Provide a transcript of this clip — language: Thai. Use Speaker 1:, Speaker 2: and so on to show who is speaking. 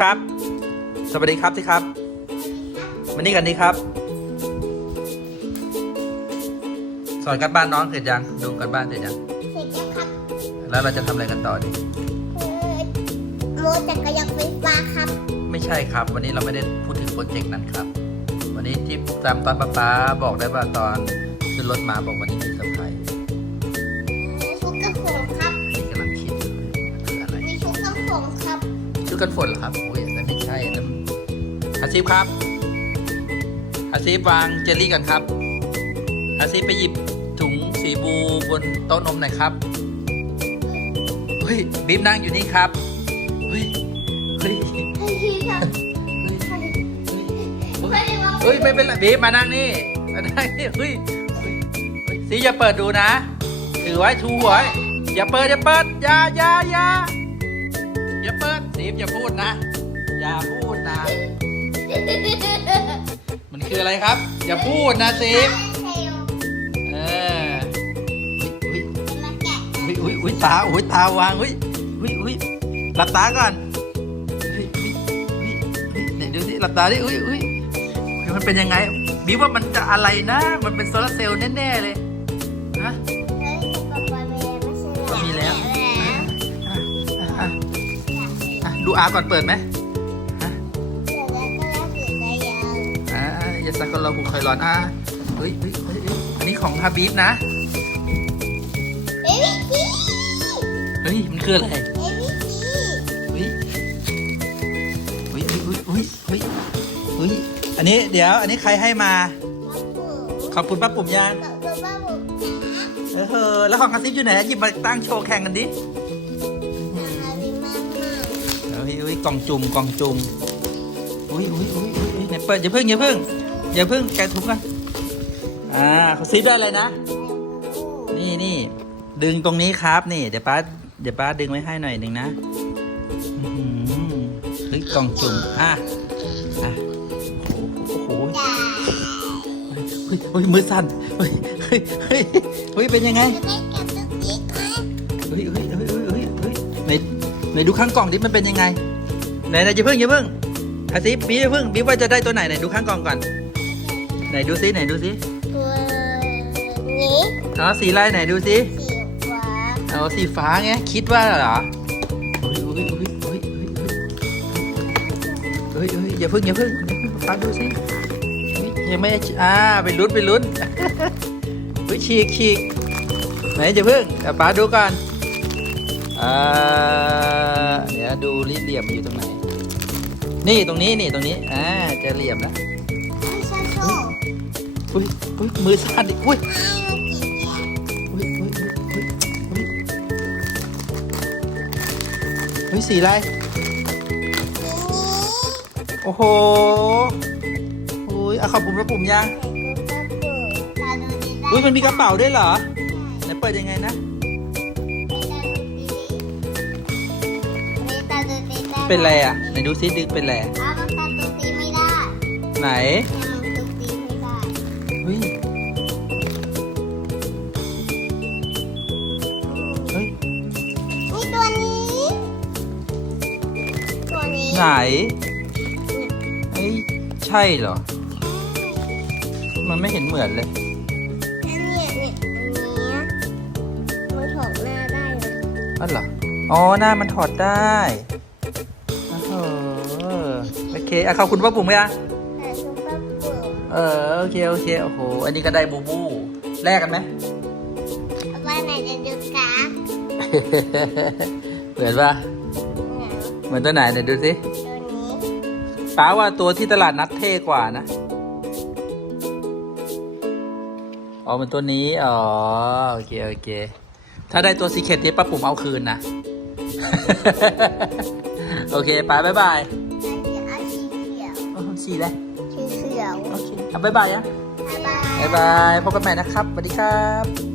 Speaker 1: ครับ สวัสดีครับสิครับมานี่กันดีครับ สอนกันบ้านน้องเสร็จยัง ดูกันบ้านเสร็จยัง
Speaker 2: เสร็จแล้วครับ
Speaker 1: แล้วเราจะทำอะไรกันต่อดี
Speaker 2: คือโมจักรยานไฟฟ้าครับ
Speaker 1: ไม่ใช่ครับ วันนี้เราไม่ได้พูดถึงโปรเจกต์นั้นครับ วันนี้ที่ตามตอนป้าป๊าบอกได้ว่าตอนขึ้นรถมาบอกวันนี้มีเซอร์ไพรส์
Speaker 2: กั
Speaker 1: นฝนเหรอครับโอ้ยแต่ไม่ใช่นั่นอาซีฟครับ อาซีฟวางเจลลี่กันครับ อาซีฟไปหยิบถุงสีบูบนโต๊ะนมหน่อยครับเฮ้ยบีมนั่งอยู่นี่ครับเฮ้ยเฮ้ย
Speaker 2: ให้พี่ครับ
Speaker 1: เฮ้ย
Speaker 2: ให้
Speaker 1: เฮ้ย
Speaker 2: ไม่ได้ว่า
Speaker 1: เฮ้ยไม่เป็นไรบีมมานั่งนี่มานั่งนี่เฮ้ยเฮ้ยเฮ้ยสีอย่าเปิดดูนะถือไว้ชูหัวไว้อย่าเปิดอย่าเปิดอย่าอย่าอย่า อย่าเปิดสีอย่าพูดนะ อย่าพูดนะ มันคืออะไรครับ อย่าพูดนะซีฟเอออุ้ย
Speaker 2: มาแกะ
Speaker 1: อุ้ยอุ้ยอุ้ยตาอุ้ยตาวางอุ้ยอุ้ยอุ้ยหลับตาก่อนอุ้ยอุ้ยอุ้ยอุ้ยไหนดูสิหลับตาดิอุ้ยอุ้ยอุ้ยมันเป็นยังไงบีว่ามันจะอะไรนะ มันเป็นโซลาร์เซลล์แน่ๆเลยฮะก็มีแล้วอะอะอะอะ ดูอาก่อนเปิดไหมฮะอ่าอย่าสักคนเราบุคอยร้อนอะเฮ้ยเฮ้ยเฮ้ยเฮ้ยอันนี้ของฮาบีบนะเฮ้ยมันคืออะไรเฮ้ยเฮ้ยเฮ้ยเฮ้ยเฮ้ยเฮ้ยเฮ้ยอันนี้เดี๋ยวอันนี้ใครให้มา ขอบคุณป้าปุ่มยังเออเออแล้วของกระซิบอยู่ไหนหยิบมาตั้งโชว์แข่งกันดิ กล่องจุ่มกล่องจุ่มอุ้ยอุ้ยอุ้ยอุ้ยไหนเปิดอย่าเพิ่งอย่าเพิ่งอย่าเพิ่งแกะถุงกันอ่ากระซิบได้อะไรนะ นี่นี่ดึงตรงนี้ครับนี่เดี๋ยวป้าเดี๋ยวป้าดึงไว้ให้หน่อยหนึ่งนะอื้อหือเฮ้ยกล่องจุ่มอะอะโอ้โหเฮ้ยเฮ้ยเฮ้ยมือสั่นเฮ้ยเฮ้ยเฮ้ยเฮ้ยเป็นยังไงเฮ้ยเฮ้ยเฮ้ยเฮ้ยเฮ้ยเฮ้ยไหนไหนดูข้างกล่องดิมันเป็นยังไง ไหนไหนอย่าเพิ่งอย่าเพิ่งอาซิบีอย่าเพิ่งบีว่าจะได้ตัวไหนไหนดูข้างกล่องก่อน ไหนดูซิไหนดูซิ
Speaker 2: ตัวนี้
Speaker 1: อ๋อสีลายไหนดูซิ
Speaker 2: สีฟ้า
Speaker 1: เอาสีฟ้าไงคิดว่าเหรอเฮ้ยเฮ้ยเฮ้ยเฮ้ยเฮ้ยเฮ้ยเฮ้ยอย่าเพึ่งอย่าเพึ่งอย่าเพึ่งฟ้าดูสิเฮ้ยยังไม่อ่าไปลุ้นไปลุ้นเฮ้ยฉีกฉีกไหนอย่าเพึ่งเดี๋ยวป้าดูก่อนอ่าเดี๋ยวดูรีเหลี่ยมมันอยู่ตรงไหน นี่ตรงนี้นี่ตรงนี้อ่าจะเหลี่ยมแล้ว
Speaker 2: ไม่ใช่โชว์
Speaker 1: อุ้ยอุ้ยมือสั่นดิอุ้ย
Speaker 2: ไม่มันกินแย่
Speaker 1: เฮ้ยเฮ้ยเฮ้ยเฮ้ยเฮ้ยสีอะไรโอ้โหอุ้ยเอาขอบปุ่มแล้วปุ่มยังอุ้ยมันมีกระเป๋าด้วยเหรอไหนเปิดยังไงนะ เป็นอะไรอะไหนดูซิดึงเป็นอะไร
Speaker 2: อ้าวมันตัดตัวตีไม่ได้
Speaker 1: ไหน
Speaker 2: มันตัวตีไม่ได้
Speaker 1: เฮ้ยเฮ้ย
Speaker 2: นี่ตัวนี้ ตัวนี้
Speaker 1: ไหนเฮ้ยใช่เหรอ มันไม่เห็นเหมือนเลย
Speaker 2: อันเนี้ยเนี่ยอันเนี้ยมันถอดหน้าได้นะ
Speaker 1: อันเหรอ อ๋อ หน้ามันถอดได้ โอ้โหโอเคอะขอบคุณป้าปุ่มไหมอะ
Speaker 2: แต่ซุปเปอร์เปิร์
Speaker 1: เออโอเคโอเคโอ้โหอันนี้ก็ได้บูบูแลกกันไหม
Speaker 2: ว่าไหนจะดูกราฟ
Speaker 1: เหมือนปะ
Speaker 2: เนี่ย
Speaker 1: เหมือนตัวไหนเดี๋ยวดูสิ
Speaker 2: ตัวนี้
Speaker 1: ป้าว่าตัวที่ตลาดนัดเท่กว่านะอ๋อมันตัวนี้อ๋อโอเคโอเค ถ้าได้ตัวซีเคทนี้ป้าปุ่มเอาคืนนะ โอเคป้าบ๊ายบาย
Speaker 2: อันนี้อาชีเขียว
Speaker 1: โอ้สีเลย
Speaker 2: สีเขียว
Speaker 1: โอเคเอาบ๊ายบายยัง
Speaker 2: บ๊ายบาย
Speaker 1: บ๊ายบายพบกันใหม่นะครับสวัสดีครับ